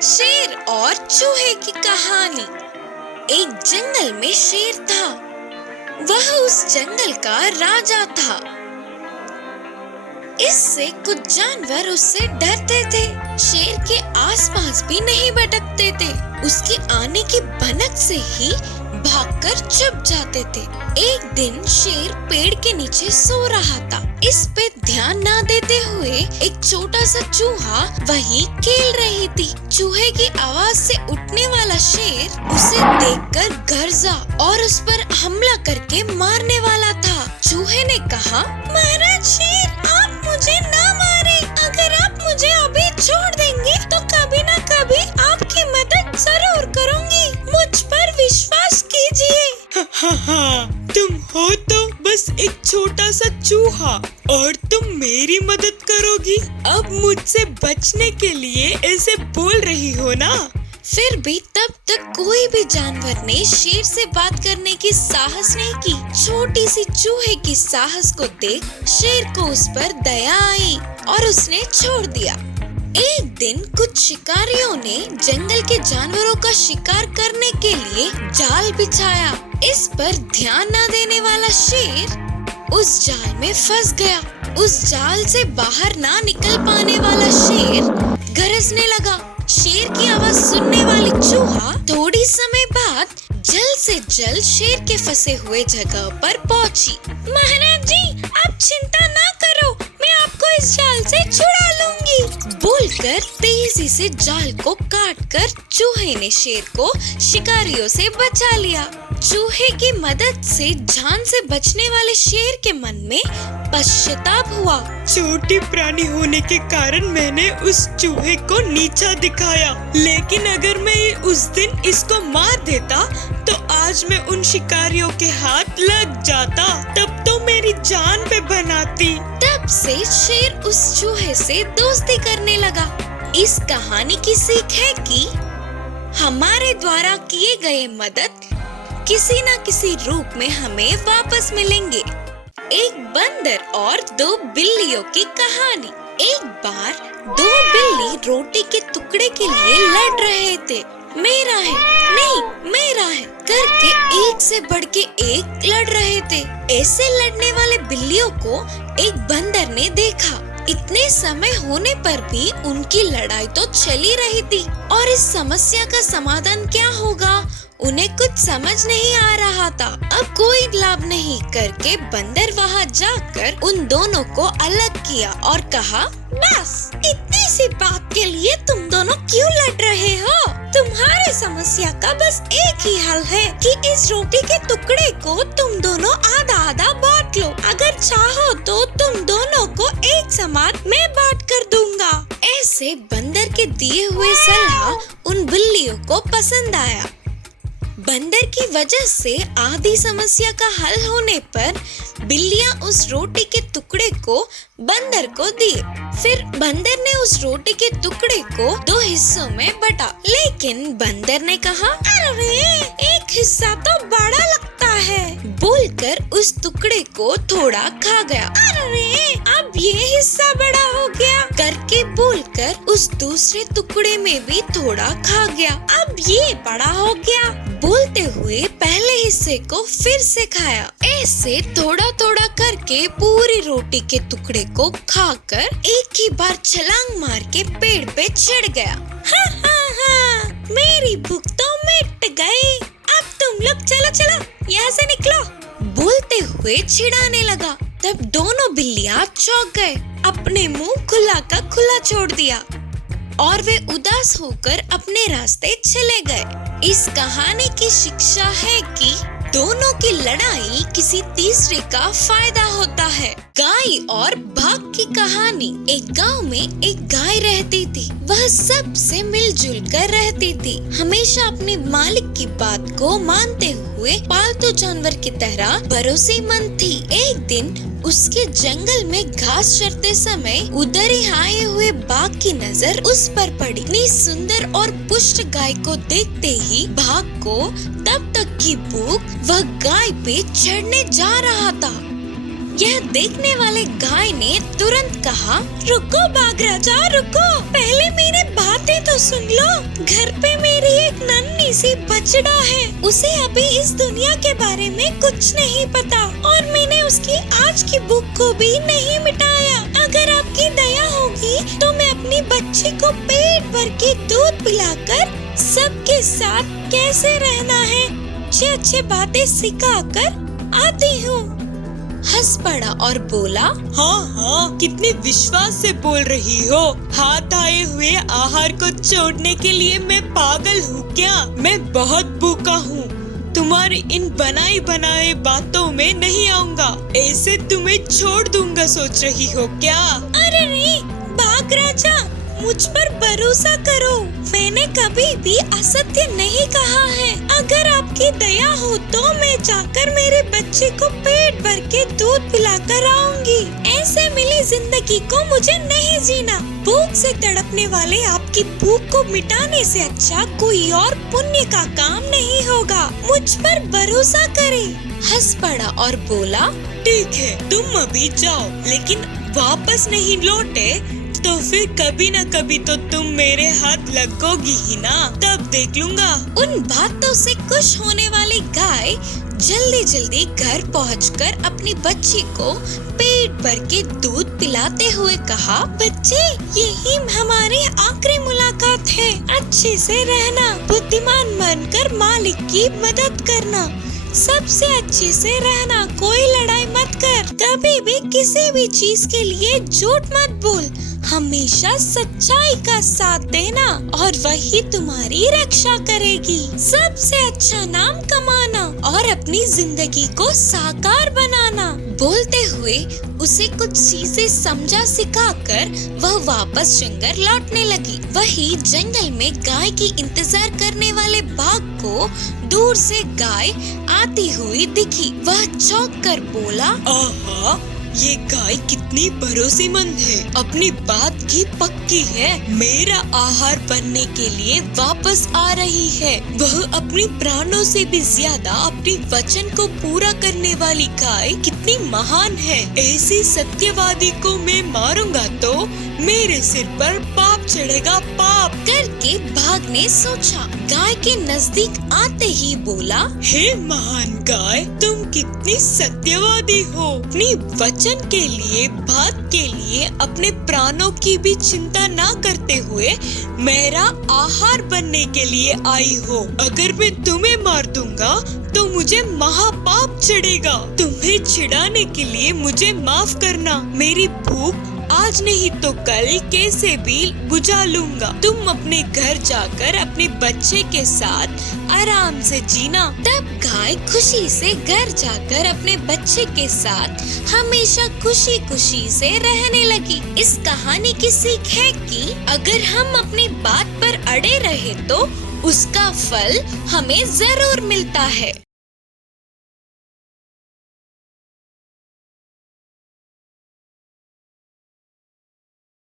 शेर और चूहे की कहानी। एक जंगल में शेर था। वह उस जंगल का राजा था। इससे कुछ जानवर उससे डरते थे। शेर के आसपास भी नहीं भटकते थे। उसके आने की भनक से ही भागकर छुप जाते थे। एक दिन शेर पेड़ के नीचे सो रहा था। इस पे ध्यान न देते हुए एक छोटा सा चूहा वहीं खेल रही थी। चूहे की आवाज से उठने वाला शेर उसे देखकर गरजा और उस पर हमला करके मारने वाला था। चूहे ने कहा, महाराज शेर, आप मुझे ना मारे। अगर आप मुझे अभी छोड़ देंगे तो कभी ना कभी आपकी मदद जरूर करूंगी। मुझ पर विश्वास कीजिए। तुम हो तो बस एक छोटा सा चूहा और तुम मेरी मदद करोगी। अब मुझसे बचने के लिए ऐसे बोल रही हो ना। फिर भी तब तक कोई भी जानवर ने शेर से बात करने की साहस नहीं की। छोटी सी चूहे की साहस को देख शेर को उस पर दया आई और उसने छोड़ दिया। एक दिन कुछ शिकारियों ने जंगल के जानवरों का शिकार करने के लिए जाल बिछाया। इस पर ध्यान न देने वाला शेर उस जाल में फंस गया। उस जाल से बाहर ना निकल पाने वाला शेर गरजने लगा। शेर की आवाज सुनने वाली चूहा थोड़ी समय बाद जल्द से जल्द शेर के फंसे हुए जगह पर पहुंची। महाराज जी, आप चिंता ना करो, मैं आपको इस जाल से छुड़ा लूंगी। बोलकर तेजी से जाल को काटकर चूहे ने शेर को शिकारियों से बचा लिया। चूहे की मदद से जान से बचने वाले शेर के मन में पश्चाताप हुआ। छोटी प्राणी होने के कारण मैंने उस चूहे को नीचा दिखाया, लेकिन अगर मैं उस दिन इसको मार देता तो आज मैं उन शिकारियों के हाथ लग जाता। तब तो मेरी जान पे बनाती। तब से शेर उस चूहे से दोस्ती करने लगा। इस कहानी की सीख है कि हमारे द्वारा किए गए मदद किसी न किसी रूप में हमें वापस मिलेंगे। एक बंदर और दो बिल्लियों की कहानी। एक बार दो बिल्ली रोटी के टुकड़े के लिए लड़ रहे थे। मेरा है, नहीं मेरा है करके एक से बढ़ के एक लड़ रहे थे। ऐसे लड़ने वाले बिल्लियों को एक बंदर ने देखा। इतने समय होने पर भी उनकी लड़ाई तो चली रही थी और इस समस्या का समाधान क्या होगा उन्हें कुछ समझ नहीं आ रहा था। अब कोई लाभ नहीं करके बंदर वहाँ जाकर उन दोनों को अलग किया और कहा, बस इतनी सी बात के लिए तुम दोनों क्यों लड़ रहे हो? तुम्हारी समस्या का बस एक ही हल है कि इस रोटी के टुकड़े को तुम दोनों आधा आधा बांट लो। अगर चाहो तो तुम दोनों को एक समान मैं बांट कर दूंगा। ऐसे बंदर के दिए हुए सलाह उन बिल्लियों को पसंद आया। बंदर की वजह से आधी समस्या का हल होने पर बिल्लियां उस रोटी के टुकड़े को बंदर को दिए। फिर बंदर ने उस रोटी के टुकड़े को दो हिस्सों में बांटा, लेकिन बंदर ने कहा, अरे एक हिस्सा तो बड़ा लगता है। बोलकर उस टुकड़े को थोड़ा खा गया। अरे अब ये हिस्सा बड़ा हो गया करके बोलकर उस दूसरे टुकड़े में भी थोड़ा खा गया। अब ये बड़ा हो गया बोलते हुए पहले हिस्से को फिर से खाया। ऐसे थोड़ा थोड़ा करके पूरी रोटी के टुकड़े को खाकर एक ही बार छलांग मार के पेड़ पे चढ़ गया। हा, मेरी भूख तो मिट गई। अब तुम लोग चलो चलो यहाँ से निकलो बोलते हुए चिढ़ाने लगा। तब दोनों बिल्लियां चौंक गए, अपने मुंह खुला का खुला छोड़ दिया और वे उदास होकर अपने रास्ते चले गए। इस कहानी की शिक्षा है कि दोनों की लड़ाई किसी तीसरे का फायदा होता है। गाय और बाघ की कहानी। एक गांव में एक गाय रहती थी। वह सबसे मिलजुल कर रहती थी, हमेशा अपने मालिक की बात को मानते हुए पालतू जानवर की तरह भरोसेमंद थी। एक दिन उसके जंगल में घास चरते समय उधर ही आए हुए बाघ की नजर उस पर पड़ी। इतनी सुंदर और पुष्ट गाय को देखते ही बाघ को तब तक की भूख वह गाय पे चढ़ने जा रहा था। यह देखने वाले गाय ने तुरंत कहा, रुको बाघ राजा रुको, पहले मेरी बातें तो सुन लो। घर पे मेरी एक नन्ही सी बछड़ा है, उसे अभी इस दुनिया के बारे में कुछ नहीं पता और मैंने उसकी आज की भूख को भी नहीं मिटाया। अगर आपकी दया होगी तो मैं अपनी बच्ची को पेट भर के दूध पिलाकर सबके साथ कैसे रहना है अच्छे बातें सिखाकर आती हूँ। हंस पड़ा और बोला, हाँ, कितने विश्वास से बोल रही हो। हाथ आए हुए आहार को छोड़ने के लिए मैं पागल हूँ क्या? मैं बहुत भूखा हूँ। तुम्हारी इन बनाई बनाए बातों में नहीं आऊंगा। ऐसे तुम्हें छोड़ दूंगा सोच रही हो क्या? अरे नहीं बाघ राजा, मुझ पर भरोसा करो, मैंने कभी भी असत्य नहीं कहा है। अगर आपकी दया हो तो मैं जाकर मेरे बच्चे को पेट भर के दूध पिलाकर आऊंगी। ऐसे मिली जिंदगी को मुझे नहीं जीना। भूख से तड़पने वाले आपकी भूख को मिटाने से अच्छा कोई और पुण्य का काम नहीं होगा। मुझ पर भरोसा करे। हंस पड़ा और बोला, ठीक है तुम अभी जाओ, लेकिन वापस नहीं लौटे तो फिर कभी न कभी तो तुम मेरे हाथ लगोगी ही ना, तब देख लूंगा। उन बातों से खुश होने वाली गाय जल्दी घर पहुंचकर अपनी बच्ची को पेट भर के दूध पिलाते हुए कहा, बच्चे यही हमारी आखिरी मुलाकात है, अच्छे से रहना, बुद्धिमान बनकर मालिक की मदद करना, सबसे अच्छे से रहना, कोई लड़ाई मत कर, कभी भी किसी भी चीज के लिए झूठ मत बोल, हमेशा सच्चाई का साथ देना और वही तुम्हारी रक्षा करेगी। सबसे अच्छा नाम कमाना और अपनी जिंदगी को साकार बनाना। बोलते हुए उसे कुछ चीजें समझा सिखाकर वह वापस जंगल लौटने लगी। वही जंगल में गाय की इंतजार करने वाले बाघ को दूर से गाय आती हुई दिखी। वह चौंक कर बोला, आहा, ये गाय कितनी भरोसेमंद है, अपनी बात की पक्की है, मेरा आहार बनने के लिए वापस आ रही है। वह अपनी प्राणों से भी ज्यादा अपनी वचन को पूरा करने वाली गाय कितनी महान है। ऐसी सत्यवादी को मैं मारूंगा तो मेरे सिर पर पाप चढ़ेगा, पाप करके बाघ ने सोचा। गाय के नजदीक आते ही बोला, हे महान गाय, तुम कितनी सत्यवादी हो, अपनी वचन के लिए, बात के लिए अपने प्राणों की भी चिंता ना करते हुए मेरा आहार बनने के लिए आई हो। अगर मैं तुम्हें मार दूंगा तो मुझे महापाप चढ़ेगा। तुम्हें छिड़ाने के लिए मुझे माफ करना। मेरी भूख आज नहीं तो कल कैसे भी बुझा लूंगा। तुम अपने घर जाकर अपने बच्चे के साथ आराम से जीना। तब गाय खुशी से घर जाकर अपने बच्चे के साथ हमेशा खुशी खुशी से रहने लगी। इस कहानी की सीख है कि अगर हम अपनी बात पर अड़े रहे तो उसका फल हमें जरूर मिलता है।